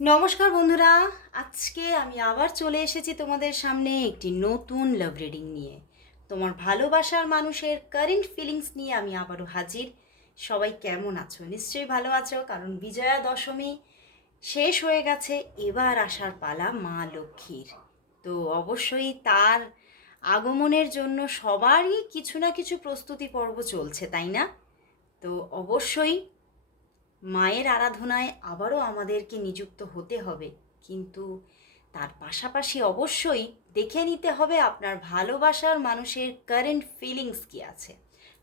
নমস্কার বন্ধুরা, আজকে আমি আবার চলে এসেছি তোমাদের সামনে একটি নতুন লাভ রিডিং নিয়ে। তোমার ভালোবাসার মানুষের কারেন্ট ফিলিংস নিয়ে আমি আবারও হাজির। সবাই কেমন আছো? নিশ্চয়ই ভালো আছো, কারণ বিজয়া দশমী শেষ হয়ে গেছে, এবার আসার পালা মা লক্ষ্মীর। তো অবশ্যই তার আগমনের জন্য সবারই কিছু না কিছু প্রস্তুতি পর্ব চলছে, তাই না? তো অবশ্যই মায়ের আরাধনায় আবারও আমাদেরকে নিযুক্ত হতে হবে। কিন্তু তার পাশাপাশি অবশ্যই দেখে নিতে হবে আপনার ভালোবাসার মানুষের কারেন্ট ফিলিংস কি আছে।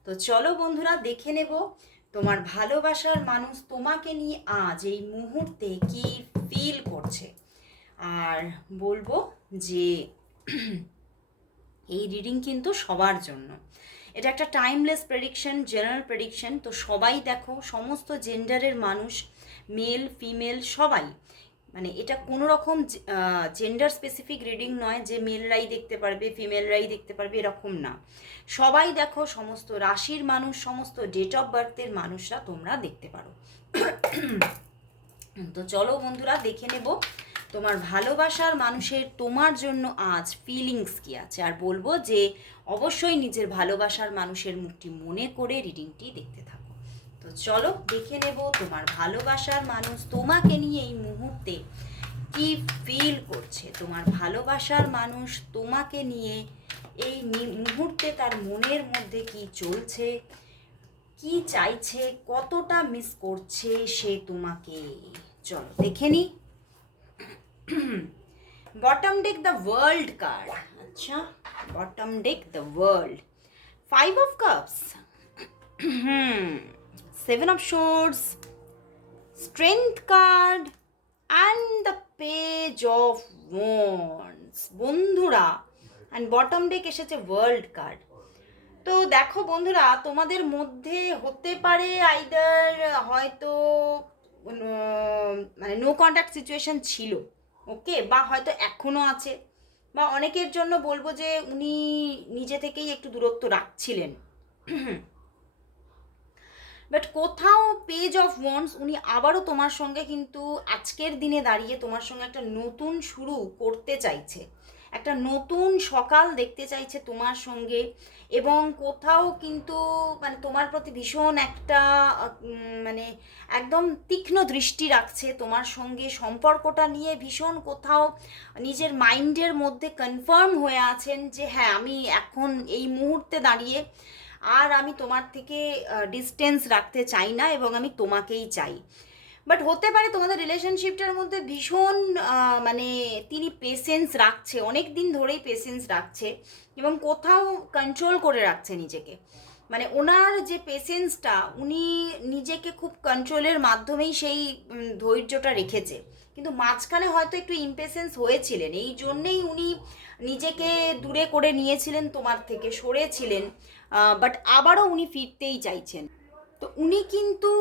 তো চলো বন্ধুরা, দেখে নেব তোমার ভালোবাসার মানুষ তোমাকে নিয়ে আজ এই মুহূর্তে কি ফিল করছে। আর বলব যে এই রিডিং কিন্তু সবার জন্য। এটা একটা টাইমলেস প্রেডিকশন জেনারেল প্রেডিকশন তো সবাই দেখো, সমস্ত জেন্ডারের মানুষ মেল ফিমেল সবাই মানে এটা কোনো রকম জেন্ডার স্পেসিফিক রিডিং নয় যে মেলরাই দেখতে পারবে ফিমেলরাই দেখতে পারবে, এরকম না। সবাই দেখো, সমস্ত রাশির মানুষ, সমস্ত ডেট অফ বার্থের মানুষরা তোমরা দেখতে পারো। তো চলো বন্ধুরা, দেখে নেব তোমার ভালোবাসার মানুষের তোমার জন্য আজ ফিলিংস কি আছে? আর বলব যে, অবশ্যই নিজের ভালোবাসার মানুষের মুখটি মনে করে রিডিংটি দেখতে থাকো। তো চলো দেখে নেব তোমার ভালোবাসার মানুষ তোমাকে নিয়ে এই মুহূর্তে কি ফিল করছে? তোমার ভালোবাসার মানুষ তোমাকে নিয়ে এই মুহূর্তে তার মনের মধ্যে কি চলছে? কি চাইছে? কতটা মিস করছে সে তোমাকে? চলো দেখে নি bottom deck the world card আচ্ছা bottom deck the world five of cups seven of swords strength card and the page of wands বন্ধুরা অ্যান্ড বটম ডেক এসেছে ওয়ার্ল্ড কার্ড তো দেখো বন্ধুরা, তোমাদের মধ্যে হতে পারে আইদার হয়তো মানে নো কন্ট্যাক্ট সিচুয়েশন ছিল। ওকে বা হয়তো এখনও আছে। বা অনেকের জন্য বলব যে উনি নিজে থেকেই একটু দূরত্ব রাখছিলেন। বাট কোথাও পেজ অফ ওয়ান্স উনি আবারও তোমার সঙ্গে কিন্তু আজকের দিনে দাঁড়িয়ে তোমার সঙ্গে একটা নতুন শুরু করতে চাইছে। একটা নতুন সকাল দেখতে চাইছে তোমার সঙ্গে এবং কোথাও কিন্তু মানে তোমার প্রতি ভীষণ একটা মানে একদম তীক্ষ্ণ দৃষ্টি রাখছে তোমার সঙ্গে। সম্পর্কটা নিয়ে ভীষণ কোথাও নিজের মাইন্ডের মধ্যে কনফার্ম হয়ে আছেন যে হ্যাঁ আমি এখন এই মুহূর্তে দাঁড়িয়ে আর আমি তোমার থেকে ডিস্টেন্স রাখতে চাই না এবং আমি তোমাকেই চাই। বাট হতে পারে তোমাদের রিলেশনশিপটার মধ্যে ভীষণ মানে তিনি পেশেন্স রাখছে অনেক দিন ধরেই পেশেন্স রাখছে এবং কোথাও কন্ট্রোল করে রাখছে নিজেকে। মানে ওনার যে পেশেন্সটা উনি নিজেকে খুব কন্ট্রোলের মাধ্যমেই সেই ধৈর্যটা রেখেছে। কিন্তু মাঝখানে হয়তো একটু ইম্পেশেন্স হয়েছিলেন, এই জন্যেই উনি নিজেকে দূরে করে নিয়েছিলেন, তোমার থেকে সরেছিলেন বাট আবারও উনি ফিরতেই চাইছেন। তো উনি কিন্তু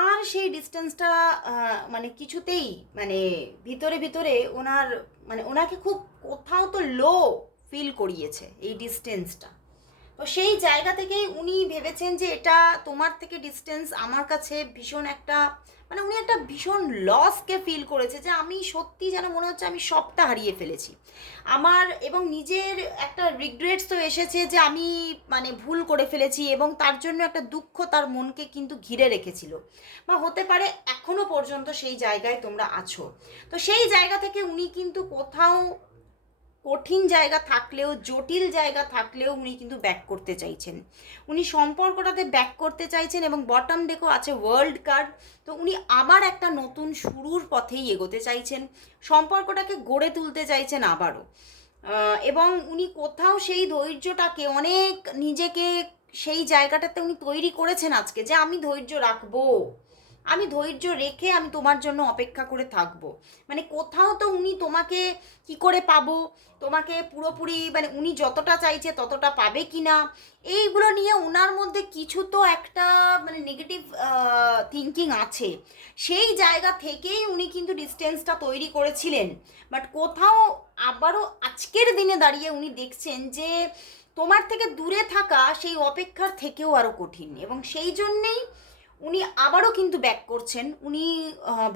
আর সেই ডিস্টেন্সটা মানে কিছুতেই মানে ভিতরে ভিতরে ওনার মানে ওনাকে খুব কোথাও তো লো ফিল করিয়েছে এই ডিস্টেন্সটা তো সেই জায়গা থেকেই উনি ভেবেছেন যে এটা তোমার থেকে ডিস্টেন্স আমার কাছে ভীষণ একটা মানে উনি একটা ভীষণ লসকে ফিল করেছে যে আমি সত্যি যেন মনে হচ্ছে আমি সবটা হারিয়ে ফেলেছি। আমার এবং নিজের একটা রিগ্রেটস তো এসেছে যে আমি মানে ভুল করে ফেলেছি এবং তার জন্য একটা দুঃখ তার মনকে কিন্তু ঘিরে রেখেছিল। বা হতে পারে এখনও পর্যন্ত সেই জায়গায় তোমরা আছো। তো সেই জায়গা থেকে উনি কিন্তু কোথাও কঠিন জায়গা থাকলেও, জটিল জায়গা থাকলেও উনি কিন্তু ব্যাক করতে চাইছেন। উনি সম্পর্কটাতে ব্যাক করতে চাইছেন এবং বটম ডেকও আছে ওয়ার্ল্ড কার্ড তো উনি আবার একটা নতুন শুরুর পথেই এগোতে চাইছেন। সম্পর্কটাকে গড়ে তুলতে চাইছেন আবারও। এবং উনি কোথাও সেই ধৈর্যটাকে, অনেক নিজেকে সেই জায়গাটাতে উনি তৈরি করেছেন আজকে যে আমি ধৈর্য রাখব। আমি ধৈর্য রেখে আমি তোমার জন্য অপেক্ষা করে থাকব। মানে কোথাও তো উনি তোমাকে কি করে পাবো? তোমাকে পুরোপুরি মানে উনি যতটা চাইছে ততটা পাবে কি না এইগুলো নিয়ে ওনার মধ্যে কিছু তো একটা মানে নেগেটিভ থিঙ্কিং আছে। সেই জায়গা থেকেই উনি কিন্তু ডিস্টেন্সটা তৈরি করেছিলেন। বাট কোথাও আবারও আজকের দিনে দাঁড়িয়ে উনি দেখছেন যে তোমার থেকে দূরে থাকা সেই অপেক্ষার থেকেও আরও কঠিন। এবং সেই জন্যেই উনি আবারও কিন্তু ব্যাক করছেন। উনি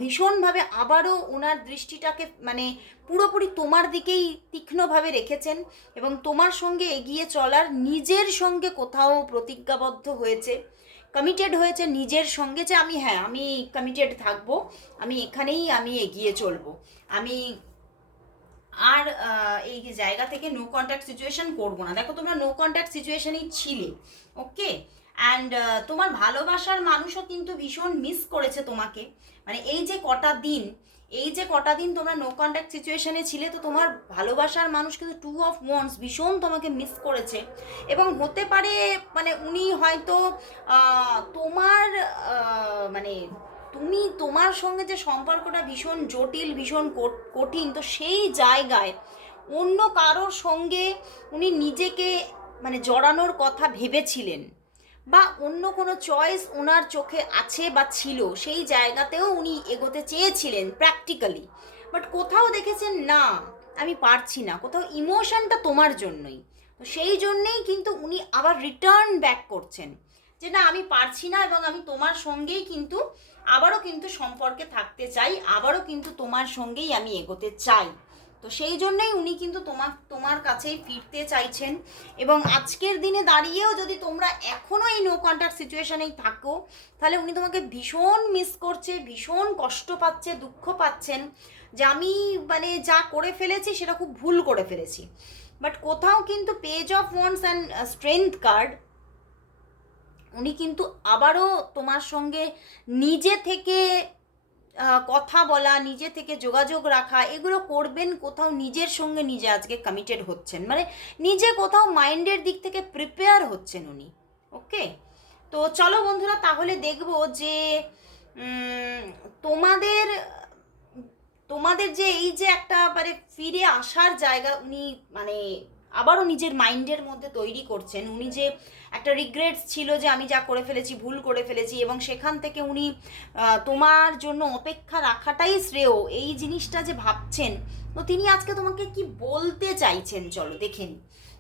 ভীষণভাবে আবারও ওনার দৃষ্টিটাকে মানে পুরোপুরি তোমার দিকেই তীক্ষ্ণভাবে রেখেছেন এবং তোমার সঙ্গে এগিয়ে চলার নিজের সঙ্গে কোথাও প্রতিজ্ঞাবদ্ধ হয়েছে কমিটেড হয়েছে নিজের সঙ্গে যে আমি হ্যাঁ আমি কমিটেড থাকব, আমি এখানেই আমি এগিয়ে চলবো। আমি আর এই জায়গা থেকে নো কন্ট্যাক্ট সিচুয়েশন করব না। দেখো তোমরা নো কন্ট্যাক্ট সিচুয়েশনেই ছিলে ওকে অ্যান্ড তোমার ভালোবাসার মানুষও কিন্তু ভীষণ মিস করেছে তোমাকে। মানে এই যে কটা দিন, এই যে কটা দিন তোমরা নো কন্ট্যাক্ট সিচুয়েশনে ছিলে, তো তোমার ভালোবাসার মানুষ কিন্তু টু অফ ওয়ান্স ভীষণ তোমাকে মিস করেছে। এবং হতে পারে মানে উনি হয়তো তোমার মানে তুমি তোমার সঙ্গে যে সম্পর্কটা ভীষণ জটিল, ভীষণ কঠিন, তো সেই জায়গায় অন্য কারোর সঙ্গে উনি নিজেকে মানে জড়ানোর কথা ভেবেছিলেন। বা অন্য কোনো চয়েস ওনার চোখে আছে বা ছিল, সেই জায়গাতেও উনি এগোতে চেয়েছিলেন প্র্যাকটিক্যালি বাট কোথাও দেখেছেন, না, আমি পারছি না। কোথাও ইমোশনটা তোমার জন্যই। তো সেই জন্যেই কিন্তু উনি আবার রিটার্ন ব্যাক করছেন যে, না, আমি পারছি না এবং আমি তোমার সঙ্গেই কিন্তু, আবারও কিন্তু সম্পর্কে থাকতে চাই, আবারও কিন্তু তোমার সঙ্গেই আমি এগোতে চাই। তো সেই জন্যই উনি কিন্তু তোমার তোমার কাছেই ফিরতে চাইছেন। এবং আজকের দিনে দাঁড়িয়েও যদি তোমরা এখনও এই নো কন্ট্যাক্ট সিচুয়েশনেই থাকো, তাহলে উনি তোমাকে ভীষণ মিস করছে, ভীষণ কষ্ট পাচ্ছে, দুঃখ পাচ্ছেন যে আমি মানে যা করে ফেলেছি সেটা খুব ভুল করে ফেলেছি। বাট কোথাও কিন্তু page of wands and strength card উনি কিন্তু আবারও তোমার সঙ্গে নিজে থেকে কথা বলা, নিজে থেকে যোগাযোগ রাখা, এগুলো করবেন কোথাও নিজের সঙ্গে নিজে আজকে কমিটেড হচ্ছেন। মানে নিজে কোথাও মাইন্ডের দিক থেকে প্রিপেয়ার হচ্ছেন উনি। ওকে তো চলো বন্ধুরা, তাহলে দেখব যে তোমাদের তোমাদের যে এই যে একটা মানে ফিরে আসার জায়গা উনি মানে আবারও নিজের মাইন্ডের মধ্যে তৈরি করছেন। উনি যে একটা রিগ্রেটস ছিল যে আমি যা করে ফেলেছি, ভুল করে ফেলেছি এবং সেখান থেকে উনি তোমার জন্য অপেক্ষা রাখাটাই শ্রেয়। এই জিনিসটা যে ভাবছেন, তো তিনি আজকে তোমাকে কি বলতে চাইছেন? চলো দেখেন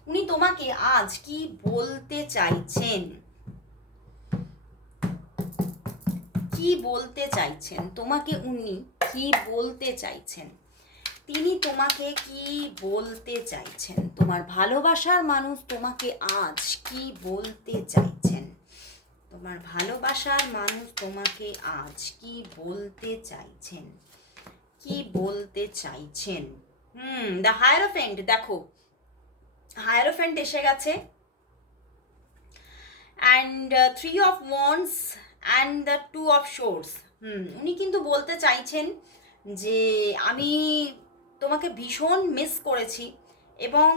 উনি তোমাকে আজ কি বলতে চাইছেন? কি বলতে চাইছেন? তোমাকে উনি কি বলতে চাইছেন? তিনি তোমাকে কি বলতে চাইছেন? তোমার ভালোবাসার মানুষ তোমাকে আজ কি বলতে চাইছেন? তোমার ভালোবাসার মানুষ তোমাকে আজ কি বলতে চাইছেন? কি বলতে চাইছেন? হুম দ্য হায়ারোফেন্ট দেখো। হায়ারোফেন্ট এসে গেছে। And three of wands and the two of swords hmm, উনি কিন্তু বলতে চাইছেন যে আমি তোমাকে ভীষণ মিস করেছি এবং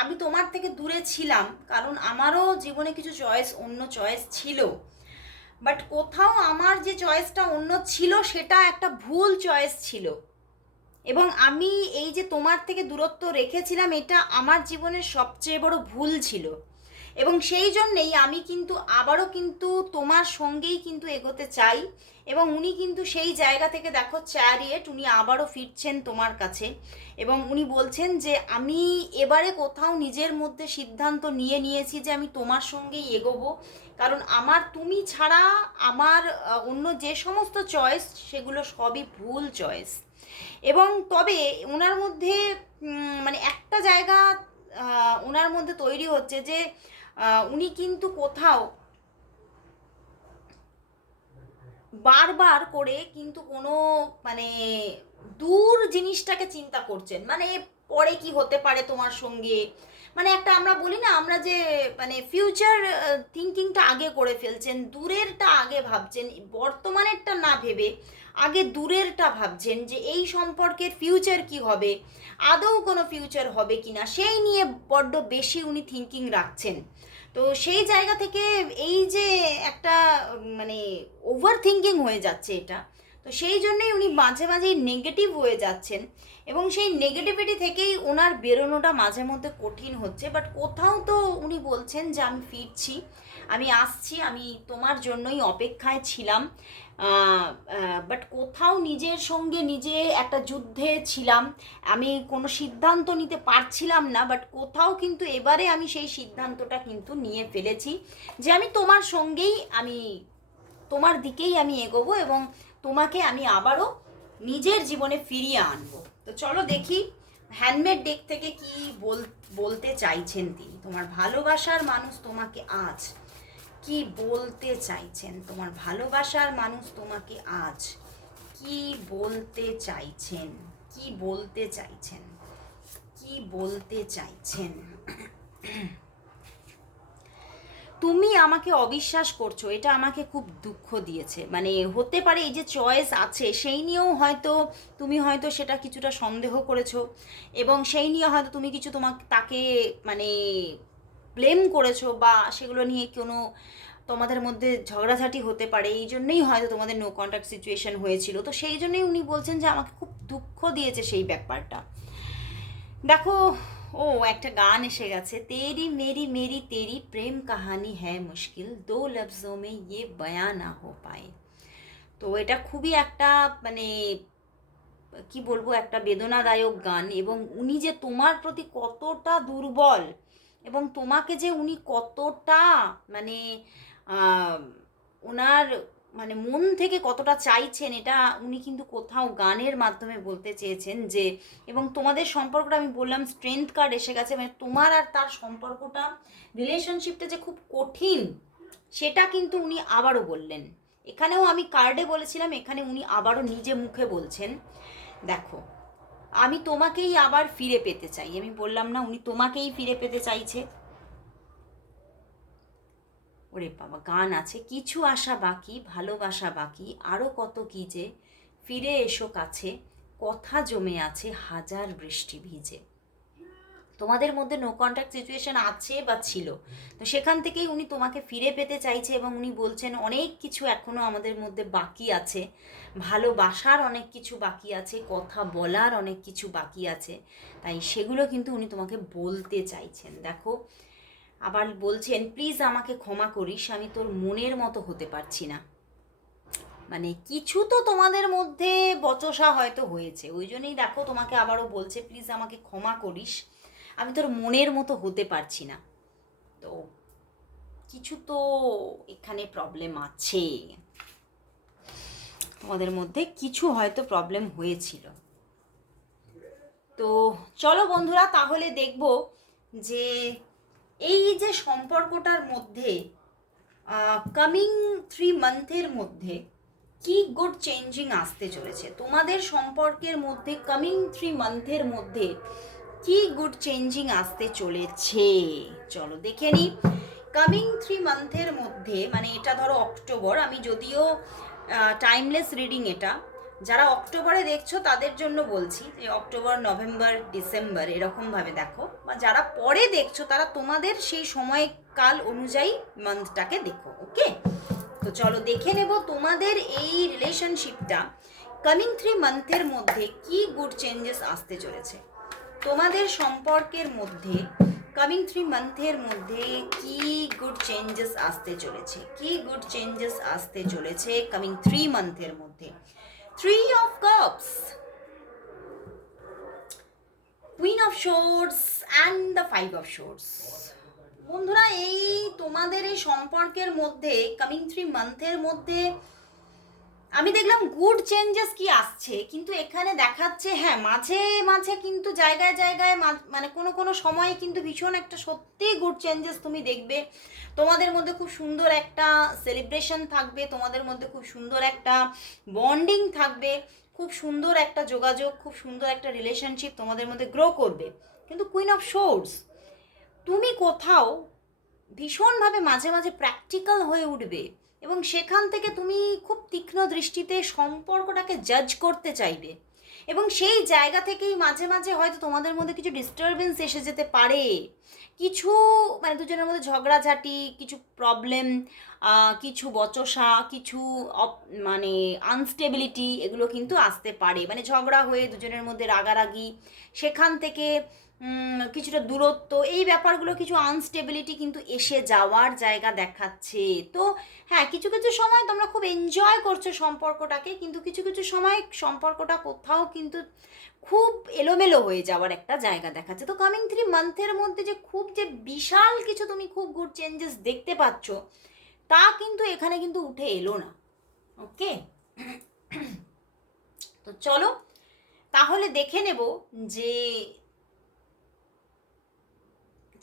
আমি তোমার থেকে দূরে ছিলাম, কারণ আমারও জীবনে কিছু চয়েস অন্য চয়েস ছিল। বাট কোথাও আমার যে চয়েসটা অন্য ছিল, সেটা একটা ভুল চয়েস ছিল। এবং আমি এই যে তোমার থেকে দূরত্ব রেখেছিলাম, এটা আমার জীবনের সবচেয়ে বড় ভুল ছিল। এবং সেই জন্যেই আমি কিন্তু আবারও কিন্তু তোমার সঙ্গেই কিন্তু এগোতে চাই এবং উনি কিন্তু সেই জায়গা থেকে দেখো চ্যারিয়েট উনি আবারও ফিরছেন তোমার কাছে এবং উনি বলছেন যে আমি এবারে কোথাও নিজের মধ্যে সিদ্ধান্ত নিয়ে নিয়েছি যে আমি তোমার সঙ্গেই এগোবো। কারণ আমার তুমি ছাড়া আমার অন্য যে সমস্ত চয়েস সেগুলো সবই ভুল চয়েস এবং তবে ওনার মধ্যে মানে একটা জায়গা ওনার মধ্যে তৈরি হচ্ছে যে উনি কিন্তু কোথাও বারবার করে কিন্তু কোনো মানে দূর জিনিসটাকে চিন্তা করছেন। মানে পরে কি হতে পারে তোমার সঙ্গে? মানে একটা আমরা বলি না, আমরা যে মানে ফিউচার থিঙ্কিংটা আগে করে ফেলছেন, দূরেরটা আগে ভাবছেন, বর্তমানেরটা না ভেবে আগে দূরেরটা ভাবছেন যে এই সম্পর্কের ফিউচার কি হবে? আদৌ কোনো ফিউচার হবে কি না সেই নিয়ে বড্ড বেশি উনি থিঙ্কিং রাখছেন। তো সেই জায়গা থেকে এই যে একটা মানে ওভার থিঙ্কিং হয়ে যাচ্ছে এটা, তো সেই জন্যই উনি মাঝে মাঝেই নেগেটিভ হয়ে যাচ্ছেন এবং সেই নেগেটিভিটি থেকেই ওনার বেরোনোটা মাঝে মধ্যে কঠিন হচ্ছে। বাট কোথাও তো উনি বলছেন যে আমি ফিরছি। আমি আসছি, আমি তোমার জন্যই অপেক্ষায় ছিলাম। বাট কোথাও নিজের সঙ্গে নিজে একটা যুদ্ধে ছিলাম। আমি কোনো সিদ্ধান্ত নিতে পারছিলাম না বাট কোথাও কিন্তু এবারে আমি সেই সিদ্ধান্তটা কিন্তু নিয়ে ফেলেছি যে আমি তোমার সঙ্গেই আমি, তোমার দিকেই আমি এগোবো এবং তোমাকে আমি আবারও নিজের জীবনে ফিরিয়ে আনব। তো চলো দেখি হ্যান্ডমেড ডেক থেকে কি বল, বলতে চাইছেন তিনি। তোমার ভালোবাসার মানুষ তোমাকে আজ কি বলতে চাইছেন? তোমার ভালোবাসার মানুষ তোমাকে আজ কি বলতে চাইছেন? কি বলতে চাইছেন? কি বলতে চাইছেন? তুমি আমাকে অবিশ্বাস করছ, এটা আমাকে খুব দুঃখ দিয়েছে। মানে হতে পারে এই যে চয়েস আছে, সেই নিয়েও হয়তো তুমি হয়তো সেটা কিছুটা সন্দেহ করেছ এবং সেই নিয়ে হয়তো তুমি কিছু তোমাকে, তাকে মানে ব্লেম করেছ বা সেগুলো নিয়ে কোনো তোমাদের মধ্যে ঝগড়াঝাটি হতে পারে, এই জন্যই হয়তো তোমাদের নো কন্ট্যাক্ট সিচুয়েশন হয়েছিল। তো সেই জন্যই উনি বলছেন যে আমাকে খুব দুঃখ দিয়েছে সেই ব্যাপারটা। দেখো, ও একটা গান এসে গেছে, তেরি মেরি মেরি তেরি প্রেম কাহানি হ্যায় মুশকিল, দো লফজো মে ইয়ে বয়া না হো পায়। তো এটা খুবই একটা মানে কি বলব, একটা বেদনাদায়ক গান এবং উনি যে তোমার প্রতি কতটা দুর্বল এবং তোমাকে যে উনি কতটা মানে ওনার মানে মন থেকে কতটা চাইছেন, এটা উনি কিন্তু কোথাও গানের মাধ্যমে বলতে চেয়েছেন যে, এবং তোমাদের সম্পর্কটা আমি বললাম স্ট্রেংথ কার্ড এসে গেছে মানে তোমার আর তার সম্পর্কটা রিলেশনশিপটা যে খুব কঠিন, সেটা কিন্তু উনি আবারও বললেন। এখানেও আমি কার্ডে বলেছিলাম, এখানে উনি আবারও নিজে মুখে বলছেন। দেখো আমি তোমাকেই আবার ফিরে পেতে চাই। আমি বললাম, না, উনি তোমাকেই ফিরে পেতে চাইছে। ওরে বাবা, গান আছে, কিছু আশা বাকি, ভালোবাসা বাকি আরও কত কি যে। ফিরে এসো কাছে, কথা জমে আছে হাজার বৃষ্টি ভিজে। তোমাদের মধ্যে নো কন্ট্যাক্ট সিচুয়েশন আছে বা ছিল। তো সেখান থেকেই উনি তোমাকে ফিরে পেতে চাইছে এবং উনি বলছেন, অনেক কিছু এখনও আমাদের মধ্যে বাকি আছে। ভালোবাসার অনেক কিছু বাকি আছে, কথা বলার অনেক কিছু বাকি আছে। তাই সেগুলো কিন্তু উনি তোমাকে বলতে চাইছেন। দেখো, আবার বলছেন প্লিজ আমাকে ক্ষমা করিস, আমি তোর মনের মতো হতে পারছি না। মানে কিছু তো তোমাদের মধ্যে বচসা হয়তো হয়েছে। ওই জন্যই দেখো, তোমাকে আবারও বলছে প্লিজ আমাকে ক্ষমা করিস। আমি তোর মনের মতো হতে পারছি না। তো কিছু তো এখানে প্রবলেম আছে। তোমাদের মধ্যে কিছু হয়তো প্রবলেম হয়েছিল। তো চলো বন্ধুরা, তাহলে দেখব যে এই যে সম্পর্কটার মধ্যে কামিং থ্রি মান্থের মধ্যে কি গুড চেঞ্জিং আসতে চলেছে? তোমাদের সম্পর্কের মধ্যে কামিং থ্রি মান্থের মধ্যে কি গুড চেঞ্জিং আসতে চলেছে? চলো দেখে নিই কামিং থ্রি মান্থের মধ্যে মানে এটা ধরো অক্টোবর আমি যদিও টাইমলেস রিডিং এটা, যারা অক্টোবরে দেখছ তাদের জন্য বলছি যে অক্টোবর নভেম্বর ডিসেম্বর এরকমভাবে দেখো। বা যারা পরে দেখছ তারা তোমাদের সেই সময়কাল অনুযায়ী মান্থটাকে দেখো ওকে তো চলো দেখে নেব তোমাদের এই রিলেশনশিপটা কামিং থ্রি মান্থের মধ্যে কি গুড চেঞ্জেস আসতে চলেছে? তোমাদের সম্পর্কের মধ্যে কামিং থ্রি মান্থের মধ্যে কি গুড চেঞ্জেস আসতে চলেছে? কি গুড চেঞ্জেস আসতে চলেছে কামিং থ্রি মান্থের মধ্যে? Three of cups queen of swords and the five of swords বন্ধুরা, এই তোমাদের এই সম্পর্কের মধ্যে কামিং থ্রি মান্থের মধ্যে আমি দেখলাম গুড চেঞ্জেস কি আসছে, কিন্তু এখানে দেখাচ্ছে হ্যাঁ মাঝে মাঝে কিন্তু জায়গায় জায়গায় মানে কোনো কোনো সময়ে কিন্তু ভীষণ একটা সত্যি গুড চেঞ্জেস তুমি দেখবে। তোমাদের মধ্যে খুব সুন্দর একটা সেলিব্রেশন থাকবে, তোমাদের মধ্যে খুব সুন্দর একটা বন্ডিং থাকবে, খুব সুন্দর একটা যোগাযোগ, খুব সুন্দর একটা রিলেশনশিপ তোমাদের মধ্যে গ্রো করবে। কিন্তু কুইন অফ শোর্স তুমি কোথাও ভীষণভাবে মাঝে মাঝে প্র্যাকটিক্যাল হয়ে উঠবে। এবং সেখান থেকে তুমি খুব তীক্ষ্ণ দৃষ্টিতে সম্পর্কটাকে জাজ করতে চাইবে। এবং সেই জায়গা থেকেই মাঝে মাঝে হয়তো তোমাদের মধ্যে কিছু ডিস্টারবেন্স এসে যেতে পারে। কিছু মানে দুজনের মধ্যে ঝগড়াঝাটি, কিছু প্রবলেম কিছু বচসা, কিছু মানে আনস্টেবিলিটি এগুলো কিন্তু আসতে পারে। মানে ঝগড়া হয়ে দুজনের মধ্যে রাগারাগি, সেখান থেকে কিছুটা দূরত্ব, এই ব্যাপারগুলো কিছু আনস্টেবিলিটি কিন্তু এসে যাওয়ার জায়গা দেখাচ্ছে। তো হ্যাঁ কিছু কিছু সময় তোমরা খুব এনজয় করছ সম্পর্কটাকে, কিন্তু কিছু কিছু সময় সম্পর্কটা কোথাও কিন্তু খুব এলোমেলো হয়ে যাওয়ার একটা জায়গা দেখাচ্ছে। তো কামিং থ্রি মান্থের মধ্যে যে খুব যে বিশাল কিছু তুমি খুব গুড চেঞ্জেস দেখতে পাচ্ছ, তা কিন্তু এখানে কিন্তু উঠে এলো না। ওকে তো চলো, তাহলে দেখে নেব যে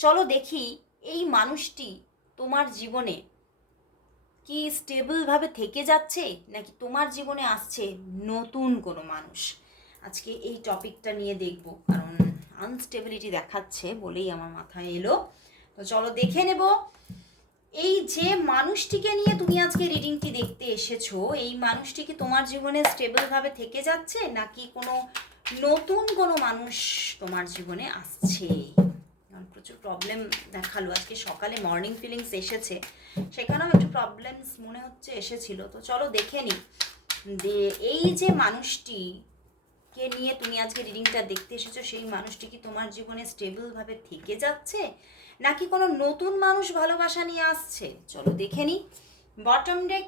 চলো দেখি এই মানুষটি তোমার জীবনে কি স্টেবলভাবে থেকে যাচ্ছে নাকি তোমার জীবনে আসছে নতুন কোনো মানুষ? আজকে এই টপিকটা নিয়ে দেখব। কারণ আনস্টেবিলিটি দেখাচ্ছে বলেই আমার মাথায় এলো। তো চলো দেখে নেব। এই যে মানুষটিকে নিয়ে তুমি আজকে রিডিংটি দেখতে এসেছ, এই মানুষটি কি তোমার জীবনে স্টেবলভাবে থেকে যাচ্ছে নাকি কোনো নতুন কোনো মানুষ তোমার জীবনে আসছে? প্রচুর প্রবলেম দেখাল। আজকে সকালে মর্নিং ফিলিংস এসেছে। সেখানেও একটু প্রবলেমস মনে হচ্ছে এসেছিল। তো চলো দেখে নিই যে এই যে মানুষটি কে নিয়ে তুমি আজকে রিডিংটা দেখতে এসেছ, সেই মানুষটি কি তোমার জীবনে স্টেবলভাবে থেকে যাচ্ছে? নাকি কোনো নতুন মানুষ ভালোবাসা নিয়ে আসছে? চলো দেখে নিই। বটম ডেক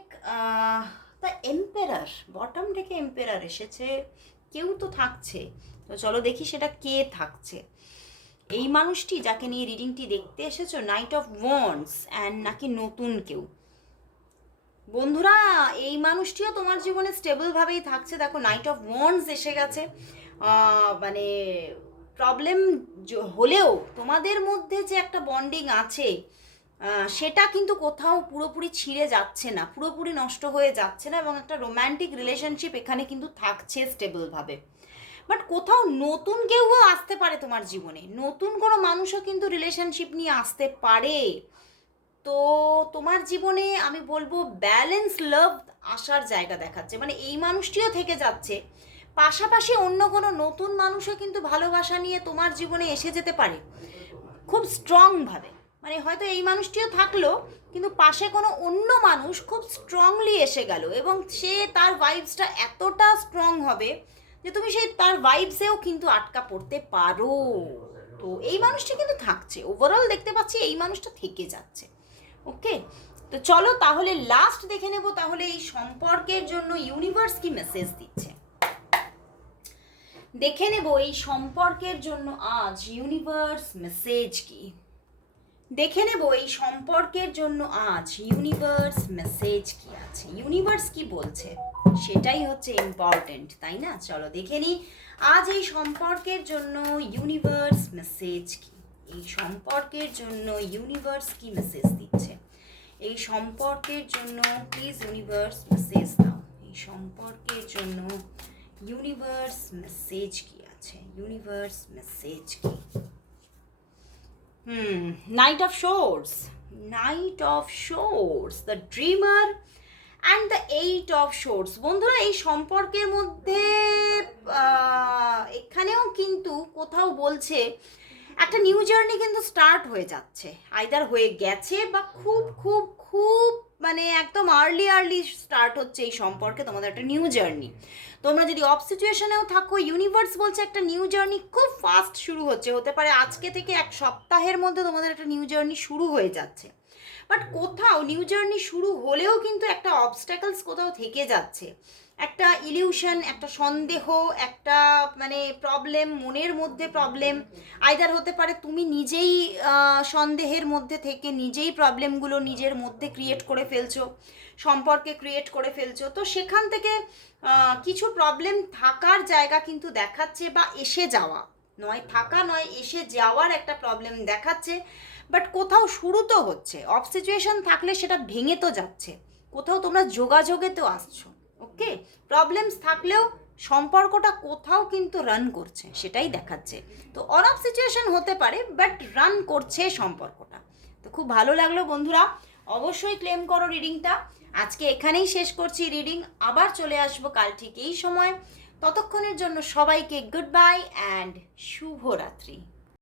তা এম্পেরার বটম ডেকে এম্পেরার এসেছে। কেউ তো থাকছে। তো চলো দেখি সেটা কে থাকছে। এই মানুষটি যাকে নিয়ে রিডিংটি দেখতে এসেছ নাইট অফ ওয়ান্স অ্যান্ড নাকি নতুন কেউ? বন্ধুরা, এই মানুষটিও তোমার জীবনে স্টেবলভাবেই থাকছে। দেখো নাইট অফ ওয়ান্স এসে গেছে। মানে প্রবলেম হলেও তোমাদের মধ্যে যে একটা বন্ডিং আছে সেটা কিন্তু কোথাও পুরোপুরি ছিঁড়ে যাচ্ছে না, পুরোপুরি নষ্ট হয়ে যাচ্ছে না, এবং একটা রোম্যান্টিক রিলেশনশিপ এখানে কিন্তু থাকছে স্টেবলভাবে বাট কোথাও নতুন কেউও আসতে পারে তোমার জীবনে। নতুন কোনো মানুষও কিন্তু রিলেশনশিপ নিয়ে আসতে পারে। তো তোমার জীবনে আমি বলব ব্যালেন্স লাভ আসার জায়গা দেখাচ্ছে। মানে এই মানুষটিও থেকে যাচ্ছে। পাশাপাশি অন্য কোনো নতুন মানুষও কিন্তু ভালোবাসা নিয়ে তোমার জীবনে এসে যেতে পারে। খুব স্ট্রংভাবে মানে হয়তো এই মানুষটিও থাকল, কিন্তু পাশে কোনো অন্য মানুষ খুব স্ট্রংলি এসে গেল এবং সে তার ভাইবসটা এতটা স্ট্রং হবে যে তুমি সেই তার ভাইবসেও কিন্তু আটকা পড়তে পারো। তো এই মানুষটা কিন্তু থাকছে। ওভারঅল দেখতে পাচ্ছি এই মানুষটা থেকে যাচ্ছে। ওকে তো চলো তাহলে লাস্ট দেখে নেব তাহলে এই সম্পর্কের জন্য ইউনিভার্স কি মেসেজ দিচ্ছে। দেখে নেব এই সম্পর্কের জন্য আজ ইউনিভার্স মেসেজ কি। দেখে নেব এই সম্পর্কের জন্য আজ ইউনিভার্স মেসেজ কি আছে? ইউনিভার্স কি বলছে? সেটাই হচ্ছে ইম্পর্টেন্ট তাই না? চলো দেখে নিই, আজ এই সম্পর্কের জন্য ইউনিভার্স মেসেজ কি? এই সম্পর্কের জন্য ইউনিভার্স কি মেসেজ দিচ্ছে? এই সম্পর্কের জন্য প্লিজ ইউনিভার্স মেসেজ দাও। এই সম্পর্কের জন্য ইউনিভার্স মেসেজ কি আছে? ইউনিভার্স মেসেজ কি? হুম knight of Swords. Knight of Swords. The Dreamer and the eight of swords বন্ধুরা, এই সম্পর্কের মধ্যে এখানেও কিন্তু কোথাও বলছে, একটা নিউ জার্নি কিন্তু স্টার্ট হয়ে যাচ্ছে আইদার হয়ে গেছে বা খুব খুব খুব মানে একদম আর্লি আর্লি স্টার্ট হচ্ছে এই সম্পর্কে তোমাদের একটা নিউ জার্নি তোমরা যদি অফ সিচুয়েশনেও থাকো ইউনিভার্স বলছে একটা নিউ জার্নি খুব ফাস্ট শুরু হচ্ছে, হতে পারে আজকে থেকে এক সপ্তাহের মধ্যে তোমাদের একটা নিউ জার্নি শুরু হয়ে যাচ্ছে। বাট কোথাও নিউ জার্নি শুরু হলেও কিন্তু একটা অবস্ট্যাকলস কোথাও থেকে যাচ্ছে। একটা ইলিউশন একটা সন্দেহ, একটা মানে প্রবলেম মনের মধ্যে প্রবলেম আইদার হতে পারে তুমি নিজেই সন্দেহের মধ্যে থেকে নিজেই প্রবলেমগুলো নিজের মধ্যে ক্রিয়েট করে ফেলছো, সম্পর্কে ক্রিয়েট করে ফেলছো। তো সেখান থেকে কিছু প্রবলেম থাকার জায়গা কিন্তু দেখাচ্ছে বা এসে যাওয়া। নয় থাকা নয়, এসে যাওয়ার একটা প্রবলেম দেখাচ্ছে। বাট কোথাও শুরু তো হচ্ছে। অফ সিচুয়েশন থাকলে সেটা ভেঙে তো যাচ্ছে। কোথাও তোমরা যোগাযোগে তো আসছো। ওকে প্রবলেমস থাকলেও সম্পর্কটা কোথাও কিন্তু রান করছে, সেটাই দেখাচ্ছে। তো অন অফ সিচুয়েশন হতে পারে বাট রান করছে সম্পর্কটা। তো খুব ভালো লাগল বন্ধুরা, অবশ্যই ক্লেম করো রিডিংটা আজকে এখানেই শেষ করছি রিডিং আবার চলে আসব কাল ঠিক এই সময়। ততক্ষণের জন্য সবাইকে গুড বাই অ্যান্ড শুভরাত্রি।